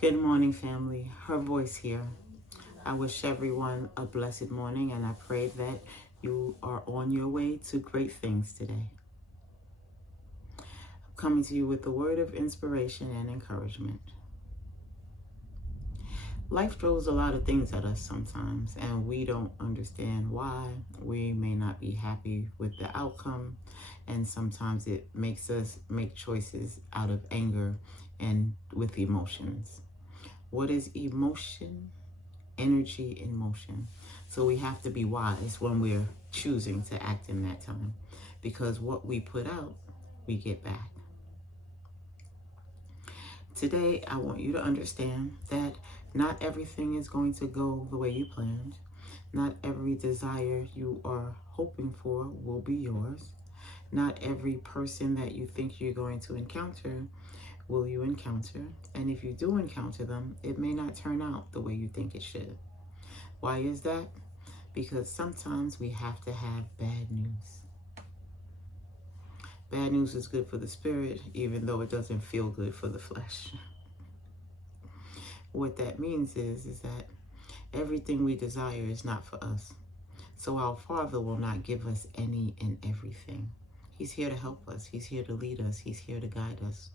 Good morning, family. Her voice here. I wish everyone a blessed morning, and I pray that you are on your way to great things today. I'm coming to you with a word of inspiration and encouragement. Life throws a lot of things at us sometimes, and we don't understand why. We may not be happy with the outcome, and sometimes it makes us make choices out of anger and with emotions. What is emotion? Energy in motion. So we have to be wise when we're choosing to act in that time, because what we put out, we get back. Today, I want you to understand that not everything is going to go the way you planned. Not every desire you are hoping for will be yours. Not every person that you think you're going to encounter will you encounter. And if you do encounter them, it may not turn out the way you think it should. Why is that? Because sometimes we have to have bad news. Bad news is good for the spirit, even though it doesn't feel good for the flesh. What that means is that everything we desire is not for us. So our Father will not give us any and everything. He's here to help us. He's here to lead us. He's here to guide us.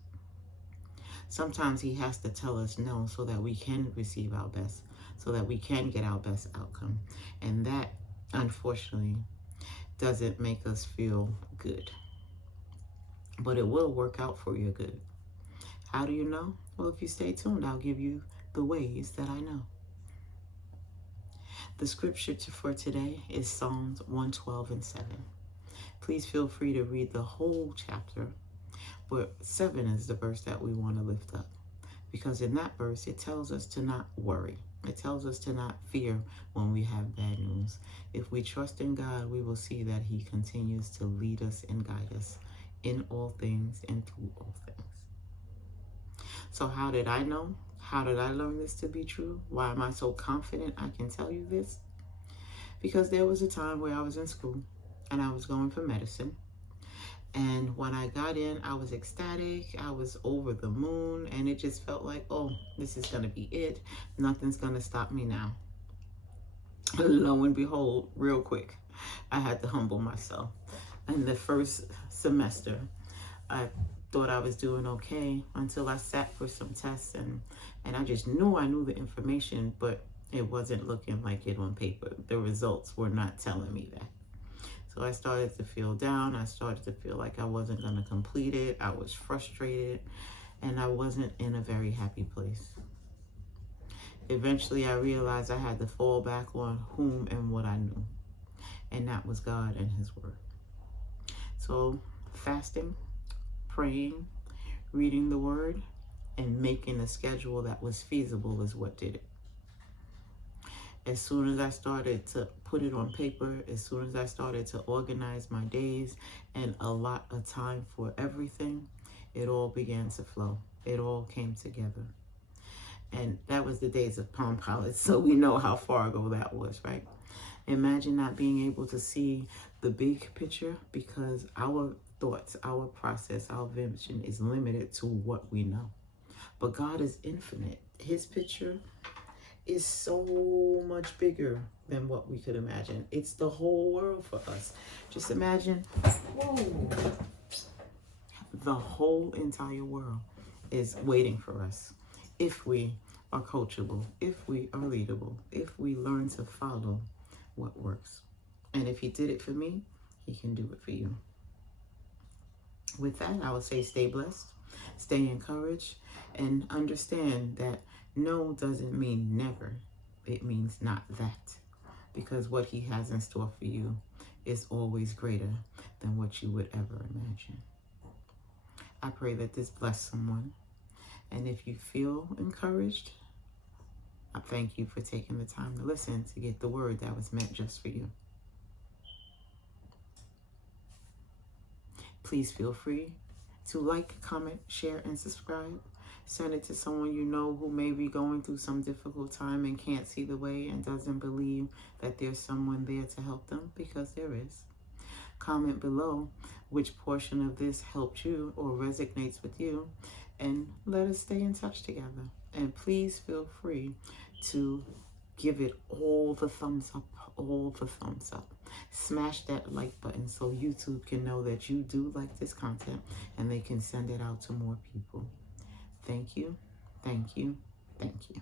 Sometimes he has to tell us no so that we can receive our best, so that we can get our best outcome. And that, unfortunately, doesn't make us feel good. But it will work out for your good. How do you know? Well, if you stay tuned, I'll give you the ways that I know. The scripture for today is Psalms 112 and 7. Please feel free to read the whole chapter, but 7 is the verse that we want to lift up. Because in that verse, it tells us to not worry. It tells us to not fear when we have bad news. If we trust in God, we will see that he continues to lead us and guide us in all things and through all things. So how did I know? How did I learn this to be true? Why am I so confident I can tell you this? Because there was a time where I was in school and I was going for medicine. And when I got in, I was ecstatic. I was over the moon. And it just felt like, oh, this is going to be it. Nothing's going to stop me now. Lo and behold, real quick, I had to humble myself. In the first semester, I thought I was doing okay until I sat for some tests. And I just knew I knew the information, but it wasn't looking like it on paper. The results were not telling me that. So I started to feel down. I started to feel like I wasn't going to complete it. I was frustrated, and I wasn't in a very happy place. Eventually, I realized I had to fall back on whom and what I knew, and that was God and his word. So fasting, praying, reading the word, and making a schedule that was feasible is what did it. As soon as I started to put it on paper, as soon as I started to organize my days and allot a time for everything, it all began to flow. It all came together. And that was the days of Palm Pilot, so we know how far ago that was, right? Imagine not being able to see the big picture because our thoughts, our process, our vision is limited to what we know. But God is infinite. His picture is so much bigger than what we could imagine. It's the whole world for us. Just imagine, whoa, the whole entire world is waiting for us. If we are coachable, if we are leadable, if we learn to follow what works. And if he did it for me, he can do it for you. With that, I would say stay blessed, stay encouraged, and understand that no doesn't mean never. It means not that. Because what he has in store for you is always greater than what you would ever imagine. I pray that this bless someone. And if you feel encouraged, I thank you for taking the time to listen to get the word that was meant just for you. Please feel free to like, comment, share, and subscribe. Send it to someone you know who may be going through some difficult time and can't see the way and doesn't believe that there's someone there to help them, because there is. Comment below which portion of this helped you or resonates with you, and let us stay in touch together. And please feel free to give it all the thumbs up, all the thumbs up. Smash that like button so YouTube can know that you do like this content and they can send it out to more people. Thank you, thank you, thank you.